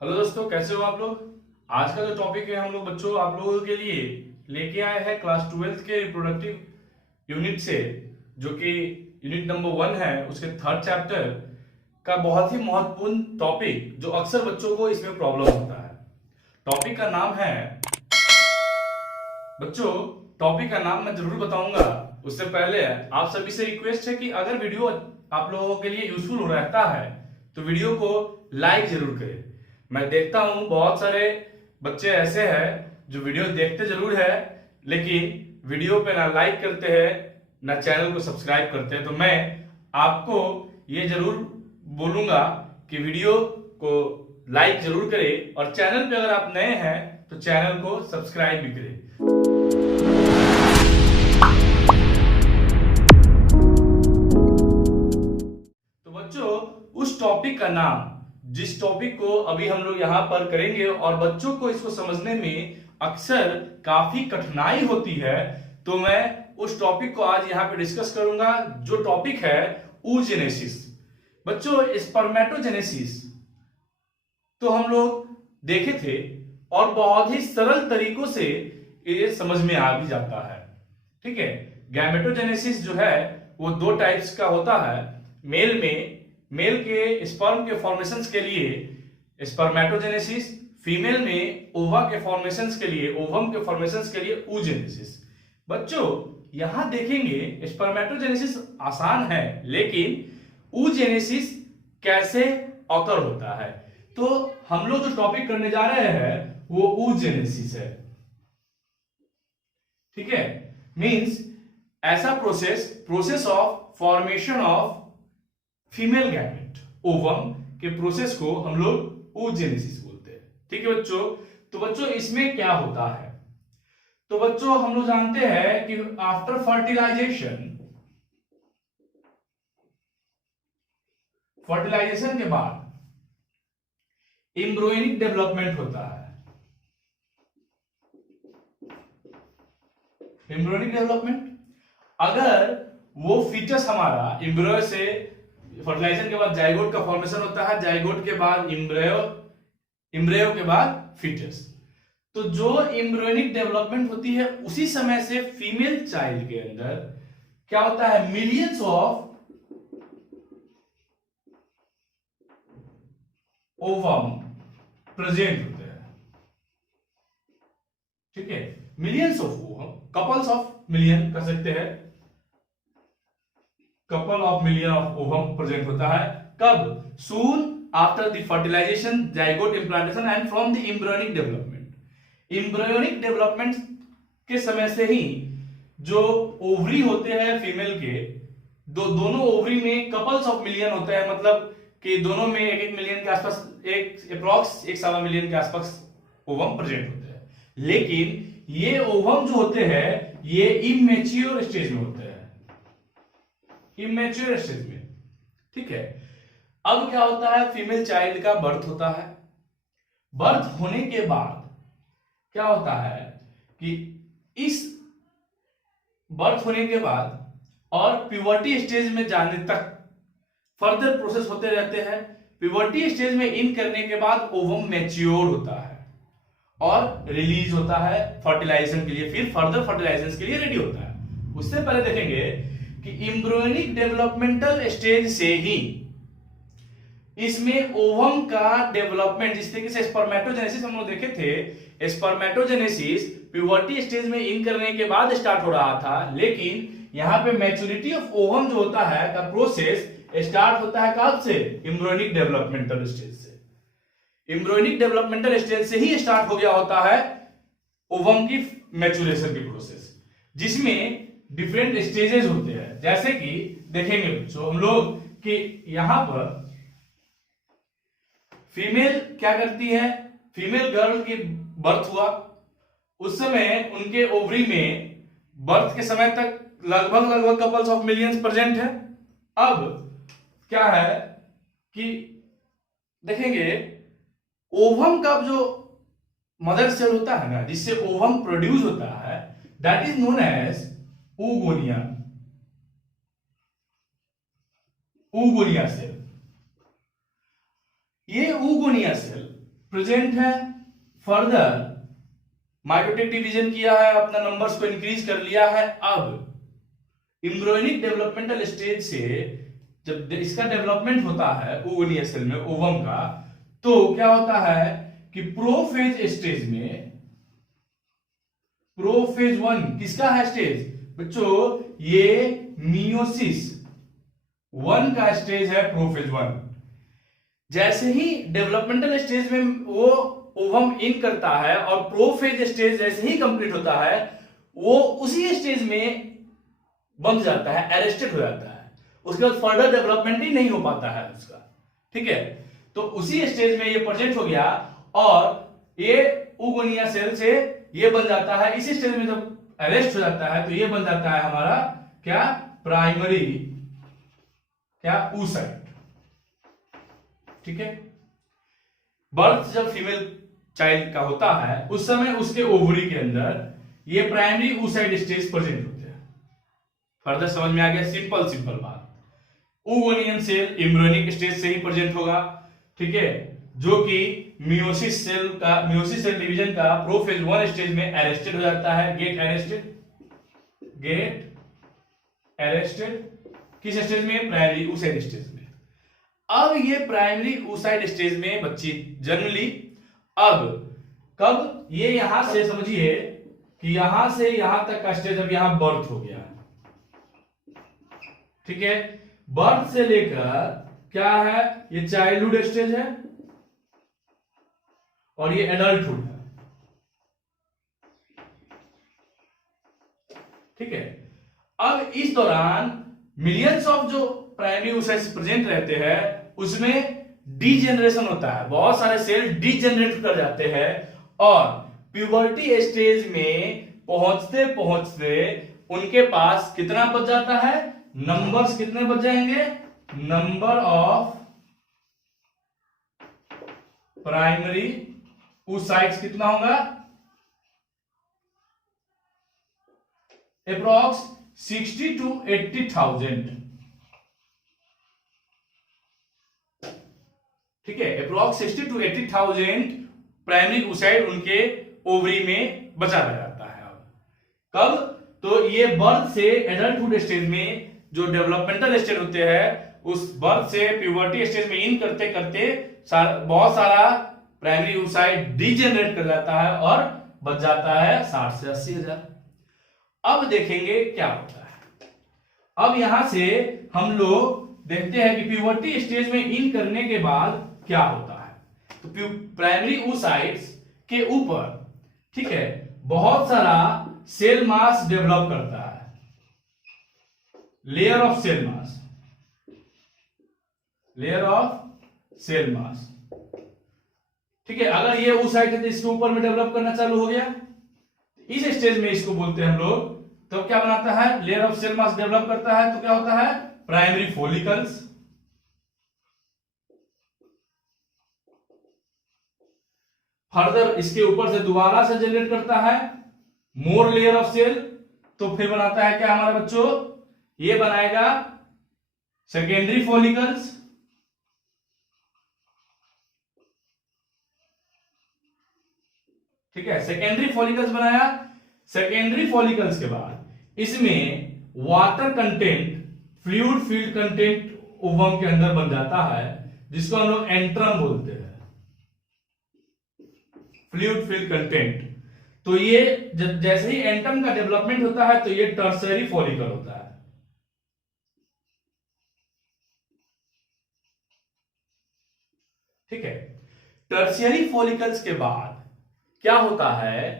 Hello दोस्तों, कैसे हो आप लोग। आज का जो टॉपिक है हम लोग बच्चों आप लोगों के लिए लेके आए हैं क्लास 12th के रिप्रोडक्टिव यूनिट से, जो कि यूनिट नंबर 1 है, उसके थर्ड चैप्टर का बहुत ही महत्वपूर्ण टॉपिक जो अक्सर बच्चों को इसमें प्रॉब्लम होता है। टॉपिक का नाम है बच्चों, टॉपिक का नाम मैं जरूर बताऊंगा, उससे पहले आप सभी से रिक्वेस्ट है कि अगर वीडियो आप लोगों के लिए यूजफुल रहता है तो वीडियो को लाइक जरूर करें। मैं देखता हूं बहुत सारे बच्चे ऐसे हैं जो वीडियो देखते जरूर है लेकिन वीडियो पे ना लाइक करते हैं ना चैनल को सब्सक्राइब करते हैं। तो मैं आपको ये जरूर बोलूंगा कि वीडियो को लाइक जरूर करें और चैनल पे अगर आप नए हैं तो चैनल को सब्सक्राइब भी करें। तो बच्चों, उस टॉपिक का नाम, जिस टॉपिक को अभी हम लोग यहां पर करेंगे और बच्चों को इसको समझने में अक्सर काफी कठिनाई होती है, तो मैं उस टॉपिक को आज यहां पे डिस्कस करूंगा, जो टॉपिक है oogenesis। बच्चों, स्पर्मेटोजेनेसिस तो हम लोग देखे थे और बहुत ही सरल तरीकों से ये समझ में आ भी जाता है। ठीक है, गैमेटोजेनेसिस जो है वो दो टाइप्स का होता है। मेल के स्पर्म के फॉर्मेशंस के लिए स्पर्मेटोजेनेसिस, फीमेल में ओवा के फॉर्मेशंस के लिए, ओवम के फॉर्मेशंस के लिए oogenesis। बच्चों, यहां देखेंगे स्पर्मेटोजेनेसिस आसान है लेकिन oogenesis कैसे ऑकर होता है। तो हम लोग जो टॉपिक करने जा रहे हैं वो oogenesis है। ठीक है, मींस ऐसा process of formation of female gamete, ovum के प्रोसेस को हम लोग oogenesis बोलते हैं। ठीक है बच्चों, तो बच्चों इसमें क्या होता है, तो बच्चों हम लोग जानते हैं कि आफ्टर फर्टिलाइजेशन के बाद एम्ब्रियोनिक डेवलपमेंट होता है। एम्ब्रियोनिक डेवलपमेंट, अगर वो फीटस हमारा एम्ब्रियो से फर्टिलाइजेशन के बाद जाइगोट का फॉर्मेशन होता है, जाइगोट के बाद एम्ब्रियो, एम्ब्रियो के बाद फीटस, तो जो एम्ब्रियोनिक डेवलपमेंट होती है उसी समय से फीमेल चाइल्ड के अंदर क्या होता है, मिलियंस ऑफ ओवम प्रेजेंट होते हैं। ठीक है, millions of ovum, couples of million कर सकते हैं, couple of million of ovum present होता है। कब? Soon after the fertilisation, zygote implantation and from the embryonic development. Embryonic development के समय से ही जो ओवरी होते हैं फीमेल के, दोनों ओवरी में कपल्स ऑफ मिलियन होते हैं, मतलब कि दोनों में एक एक मिलियन के आसपास, एक अप्रॉक्स एक सवा मिलियन के आसपास ओवम प्रेजेंट होते हैं। लेकिन ये ओवम जो होते हैं ये इमेच्योर स्टेज में होते हैं, इमेच्योर स्टेज में। ठीक है, अब क्या होता है, फीमेल चाइल्ड का बर्थ होता है। बर्थ होने के बाद क्या होता है कि इस बर्थ होने के बाद और प्यूबर्टी स्टेज में जाने तक फर्दर प्रोसेस होते रहते हैं। प्यूबर्टी स्टेज में इन करने के बाद ओवम मैच्योर होता है और रिलीज होता है फर्टिलाइजेशन के लिए, फिर फर्दर फर्टिलाइजेशन के लिए रेडी होता है। उससे पहले देखेंगे कि एम्ब्रियोनिक डेवलपमेंटल स्टेज से ही इसमें ओवम का डेवलपमेंट, जिस तरीके से स्पर्मेटोजेनेसिस हम लोग देखे थे, स्पर्मेटोजेनेसिस प्यूबर्टी स्टेज में इन करने के बाद स्टार्ट हो रहा था, लेकिन यहां पे मैच्योरिटी ऑफ ओवम जो होता है का प्रोसेस स्टार्ट होता है कब से, एम्ब्रियोनिक डेवलपमेंटल स्टेज से। एम्ब्रियोनिक डेवलपमेंटल स्टेज से ही स्टार्ट हो गया होता है ओवम की मैच्योरेशन की प्रोसेस, जिसमें डिफरेंट स्टेजेस होते हैं। जैसे कि देखेंगे बच्चों हम लोग कि यहां पर फीमेल क्या करती है, फीमेल गर्ल की बर्थ हुआ, उस समय उनके ओवरी में बर्थ के समय तक लगभग कपल्स ऑफ मिलियंस प्रेजेंट है। अब क्या है कि देखेंगे ओवम का जो मदर सेल होता है ना, जिससे ओवम प्रोड्यूस होता है, that is known as oogonia, oogonia cell. ये oogonia सेल प्रेजेंट है। फर्दर माइटोटिक डिवीजन किया है, अपना नंबर्स को इंक्रीज कर लिया है। अब एम्ब्रियोनिक डेवलपमेंटल स्टेज से जब इसका डेवलपमेंट होता है ओवोनियल सेल में, ओवम का, तो क्या होता है कि प्रोफेज स्टेज में, प्रोफेज 1 किसका है स्टेज बच्चों, ये मियोसिस 1 का स्टेज है, प्रोफेज 1। जैसे ही डेवलपमेंटल स्टेज में वो ओवम इन करता है और प्रोफेज स्टेज जैसे ही कंप्लीट होता है, वो उसी स्टेज में बंद जाता है, अरेस्टेड हो जाता है। उसके बाद फर्दर डेवलपमेंट ही नहीं हो पाता है उसका, ठीक है। तो उसी स्टेज में ये प्रेजेंट हो गया और ये ओगोनिया सेल से ये बन जाता है। इसी स्टेज में जब अरेस्ट हो जाता है तो ये बन जाता है हमारा क्या, प्राइमरी क्या, oocyte, ठीक है। बर्थ जब फीमेल चाइल्ड का होता है उस समय उसके ओवरी के अंदर ये प्राइमरी oocyte स्टेज प्रेजेंट होते हैं। फर्दर समझ में आ गया, सिंपल सिंपल बात। ओवोनियन सेल एम्ब्रियोनिक स्टेज से ही प्रेजेंट होगा, ठीक है, जो कि मियोसिस सेल डिवीजन का प्रोफेज 1 स्टेज में अरेस्टेड हो जाता है, गेट अरेस्टेड किस स्टेज में, प्राइमरी oocyte स्टेज में। अब ये प्राइमरी oocyte स्टेज में बच्ची जन्म ली। अब कब ये यहां से समझिए कि यहां से यहां तक का स्टेज, अब यहां बर्थ हो गया, ठीक है। बर्थ से लेकर क्या है, ये चाइल्डहुड स्टेज है और ये एडल्टहुड है, ठीक है। अब इस दौरान मिलियंस ऑफ जो प्राइमरी oocytes प्रेजेंट रहते हैं उसमें डीजेनरेशन होता है, बहुत सारे सेल डीजेनरेट कर जाते हैं और प्यूबर्टी स्टेज में पहुंचते पहुंचते उनके पास कितना बच जाता है, नंबर्स कितने बच जाएंगे, नंबर ऑफ प्राइमरी oocytes कितना होगा, अप्रॉक्स 60 to 80,000, ठीक है। अप्रॉक्स 60 to 80,000 प्राइमरी oocyte उनके ओवरी में बचा रह जाता है। अब कब, तो ये बर्थ से एडल्टहुड स्टेज में जो डेवलपमेंटल स्टेज होते हैं, उस बर्थ से प्यूबर्टी स्टेज में इन करते करते बहुत सारा प्राइमरी oocyte डीजेनरेट कर जाता है और बच जाता है 60 से 80 हजार। अब देखेंगे क्या होता है। अब यहां से हम लोग देखते हैं कि प्यूबर्टी स्टेज में इन करने के बाद क्या होता है। तो प्राइमरी oocytes के ऊपर, ठीक है, बहुत सारा सेल मास डेवलप करता है, layer of cell mass, layer of cell mass, ठीक है। अगर ये oocyte है तो इसके ऊपर में डेवलप करना चालू हो गया, इस स्टेज में इसको बोलते हैं हम लोग, तो क्या बनाता है, layer of cell mass develop करता है, तो क्या होता है, प्राइमरी फॉलिकल्स। फर्दर इसके ऊपर से दोबारा से जनरेट करता है मोर लेयर ऑफ सेल, तो फिर बनाता है क्या हमारे बच्चों, ये बनाएगा सेकेंडरी फॉलिकल्स, ठीक है। सेकेंडरी फॉलिकल्स बनाया, सेकेंडरी फॉलिकल्स के बाद इसमें water content, fluid field content ovum के अंदर बन जाता है, जिसको हम लोग एंट्रम बोलते हैं, फ्लूइड फील्ड कंटेंट। तो ये जैसे ही एंट्रम का डेवलपमेंट होता है तो ये टर्शियरी फॉलिकल होता है, ठीक है। टर्शियरी फॉलिकल्स के बाद क्या होता है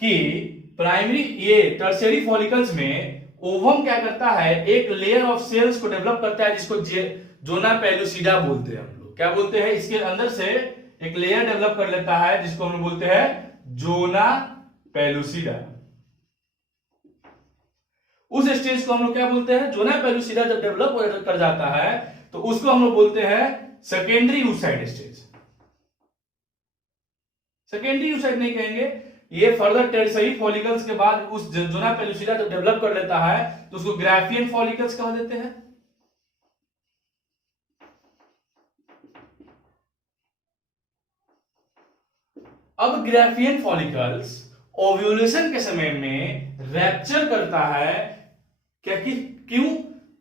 कि प्राइमरी, ये टर्शियरी फॉलिकल्स में ओवम क्या करता है, एक लेयर ऑफ सेल्स को डेवलप करता है जिसको जोना पेलुसिडा बोलते हैं। हम लोग क्या बोलते हैं, इसके अंदर से एक लेयर डेवलप कर लेता है जिसको हम लोग बोलते हैं जोना पेलुसिडा। उस स्टेज को हम लोग क्या बोलते हैं, जोना पेलुसिडा जब डेवलप कर जाता है तो उसको हम लोग बोलते हैं secondary oocyte stage. Secondary oocyte नहीं कहेंगे, ये फर्दर टर्शियरी फॉलिकल्स के बाद उस जोना पेलुसिडा जब डेवलप कर लेता है तो उसको ग्राफियन फॉलिकल्स कह देते हैं। अब ग्राफियन फॉलिकल्स ओव्यूलेशन के समय में रैप्चर करता है, क्या कि क्यों?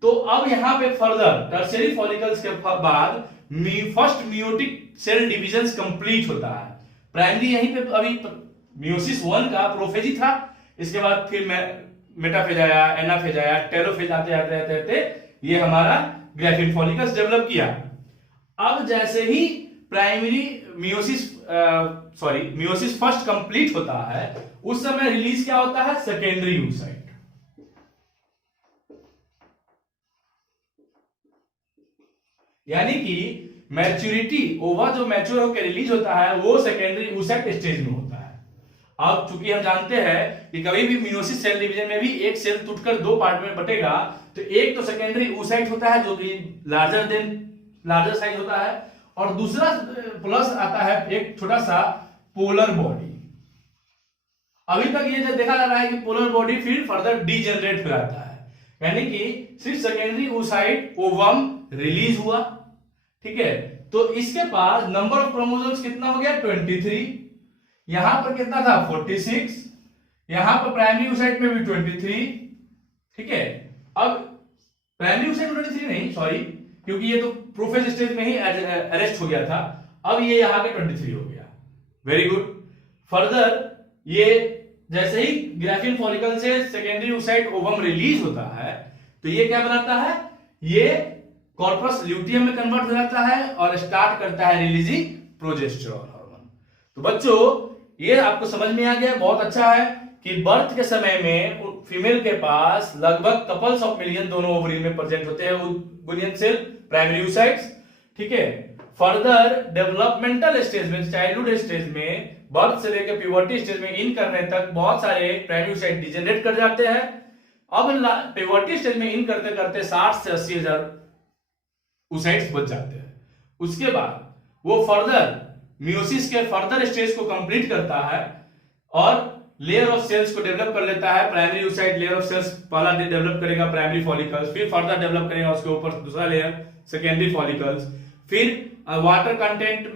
तो अब यहां पे फर्दर टर्शियरी फॉलिकल्स के बाद first meiotic cell division complete होता है। प्राइमरी यहीं पे अभी मियोसिस 1 का प्रोफेज था, इसके बाद फिर मेटाफेज आया, एनाफेज आया, टेलोफेज आते आते आते आते ये हमारा ग्राफियन फॉलिकल्स डेवलप किया। अब जैसे ही प्राइमरी मियोसिस फर्स्ट कंप्लीट होता है, उस समय रिलीज क्या होता है? Secondary oocyte। यानी कि मैच्योरिटी ओवा जो मैच्योर होकर रिलीज होता है वो सेकेंडरी oocyte स्टेज में होता है। अब चूंकि हम जानते हैं कि कभी भी मियोसिस सेल डिवीजन में भी एक सेल टूटकर दो पार्ट में बटेगा, तो एक तो सेकेंडरी oocyte होता है जो कि लार्जर साइज होता है, और दूसरा प्लस आता है एक छोटा सा पोलर बॉडी। अभी तक ये देखा जा रहा है कि पोलर बॉडी फिर फर्दर डीजेनरेट हो जाता है, यानी कि सिर्फ सेकेंडरी oocyte ओवम रिलीज हुआ, ठीक है। तो इसके पास नंबर ऑफ क्रोमोसोम्स कितना हो गया? 23। यहां पर कितना था? 46। यहां पर प्राइमरी oocyte में भी 23, ठीक है। अब प्राइमरी oocyte में 23 नहीं, सॉरी, क्योंकि ये तो प्रोफेज स्टेज में ही अरेस्ट हो गया था। अब ये यहां के 23 हो गया। Very good. फर्दर ये जैसे ही ग्राफियन फॉलिकल से सेकेंडरी oocyte ओवम रिलीज होता है, तो ये क्या बनाता है? ये कॉर्पस ल्यूटियम में कन्वर्ट हो जाता है और स्टार्ट करता है रिलीजिंग प्रोजेस्टेरॉन हार्मोन। तो बच्चों ये आपको समझ में आ गया, बहुत अच्छा है कि बर्थ के समय में फीमेल के पास लगभग कपल्स ऑफ मिलियन दोनों ओवरी में प्रेजेंट होते हैं गुनियन सेल, प्राइमरी oocytes, ठीक है। फर्दर डेवलपमेंटल स्टेज में, चाइल्डहुड स्टेज में, बर्थ से लेकर प्यूबर्टी स्टेज में इन करने तक बहुत सारे प्राइमरी oocyte डिजेनरेट कर जाते हैं। अब प्यूबर्टी स्टेज में इन करते करते 60 से 80 हजार oocytes बच जाते हैं। उसके बाद वो फर्दर मियोसिस के फर्दर स्टेज को कंप्लीट करता है और लेयर ऑफ सेल्स को डेवलप कर लेता है। Primary oocyte layer of cells पहला डेवलप करेगा प्राइमरी फॉलिकल्स, फिर फर्दर डेवलप करेगा उसके ऊपर दूसरा लेयर सेकेंडरी फॉलिकल्स, फिर वाटर कंटेंट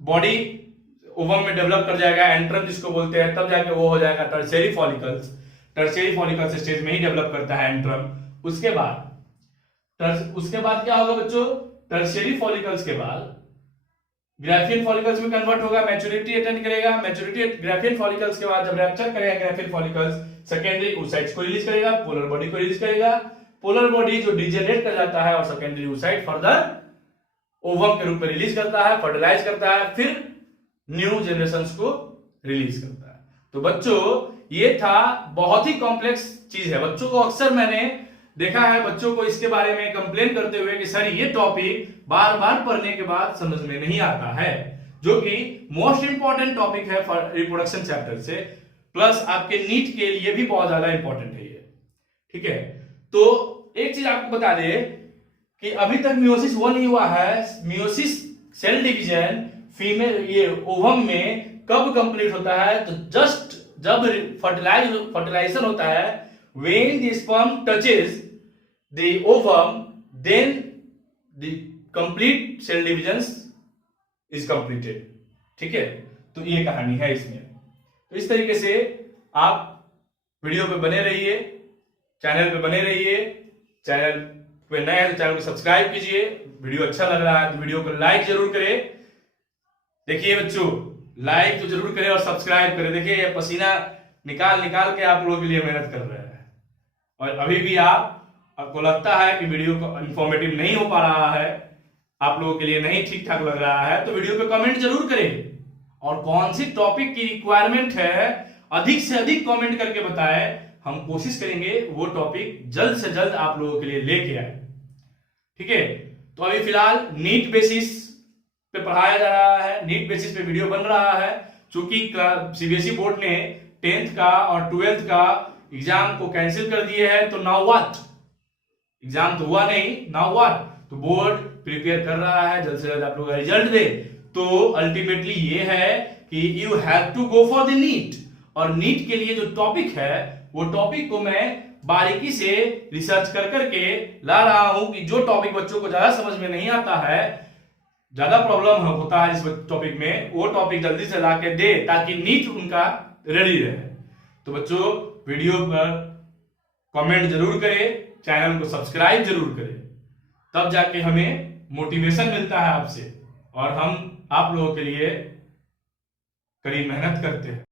बॉडी ओवम में डेवलप कर जाएगा, एंट्रम जिसको बोलते हैं, तब जाके वो हो जाएगा tertiary follicles. Tertiary follicles stage में ही डेवलप करता है एंट्रम। उसके बाद क्या होगा बच्चों? टर्शियरी फॉलिकल्स के बाद ग्राफियन फॉलिकल्स में कन्वर्ट होगा, मैच्योरिटी अटेंड करेगा। मैच्योरिटी ग्राफियन फॉलिकल्स के बाद जब रैप्चर करेगा ग्राफियन फॉलिकल्स, सेकेंडरी oocytes को रिलीज करेगा, पोलर बॉडी को रिलीज करेगा। पोलर बॉडी जो डिजेनरेट कर जाता है और सेकेंडरी oocyte फर्दर ओवम के रूप में रिलीज करता है, फर्टिलाइज करता है, फिर न्यू जनरेशंस को रिलीज करता है। तो बच्चों ये था, बहुत ही कॉम्प्लेक्स चीज है। बच्चों को अक्सर मैंने देखा है बच्चों को इसके बारे में कंप्लेन करते हुए कि सर ये टॉपिक बार बार पढ़ने के बाद समझ में नहीं आता है, जो कि मोस्ट इंपॉर्टेंट टॉपिक है रिप्रोडक्शन चैप्टर से, प्लस आपके नीट के लिए भी बहुत ज्यादा इंपॉर्टेंट है ये, ठीक है। तो एक चीज आपको बता दे कि अभी तक मियोसिस 1 नहीं हुआ है। मियोसिस सेल डिवीजन फीमेल ये ओवम में कब कंप्लीट होता है? तो जस्ट जब फर्टिलाइजेशन होता है, when the sperm touches the ovum, then the complete cell division is completed, ठीक है। तो ये कहानी है इसमें। तो इस तरीके से आप वीडियो पे बने रहिए, चैनल पे बने रहिए। चैनल पे नए हैं तो चैनल को सब्सक्राइब कीजिए। वीडियो अच्छा लग रहा है तो वीडियो को लाइक जरूर करें। देखिए बच्चों, लाइक तो जरूर करें और सब्सक्राइब करें। देखिए ये पसीना निकाल निकाल के आप लोगों के लिए मेहनत कर रहे हैं, और अभी भी आपको लगता है कि वीडियो को इंफॉर्मेटिव नहीं हो पा रहा है, आप लोगों के लिए नहीं ठीक ठाक लग रहा है, तो वीडियो पे कमेंट जरूर करें, और कौन सी टॉपिक की रिक्वायरमेंट है अधिक से अधिक कमेंट करके बताएं। हम कोशिश करेंगे वो टॉपिक जल्द से जल्द आप लोगों के लिए लेके आए, ठीक है। तो अभी फिलहाल नीट बेसिस पे पढ़ाया जा रहा है, नीट बेसिस पे वीडियो बन रहा है। चूंकि सीबीएसई बोर्ड ने 10th का और 12th का एग्जाम को कैंसिल कर दिए हैं, तो नाउ व्हाट, एग्जाम तो हुआ नहीं, नाउ व्हाट, तो बोर्ड प्रिपेयर कर रहा है, जल्द से जल्द आप लोग का रिजल्ट दे। तो अल्टीमेटली ये है कि you have to go for the NEET, और नीट के लिए जो टॉपिक है वो टॉपिक को मैं बारीकी से रिसर्च कर करके ला रहा हूं कि जो टॉपिक बच्चों को ज्यादा समझ में नहीं आता है ज्यादा प्रॉब्लम होता है इस टॉपिक में, वो टॉपिक जल्दी से ला के दे ताकि नीट उनका रेडी रहे। तो बच्चों वीडियो पर कमेंट जरूर करें, चैनल को सब्सक्राइब जरूर करें, तब जाके हमें मोटिवेशन मिलता है आपसे और हम आप लोगों के लिए कड़ी मेहनत करते हैं।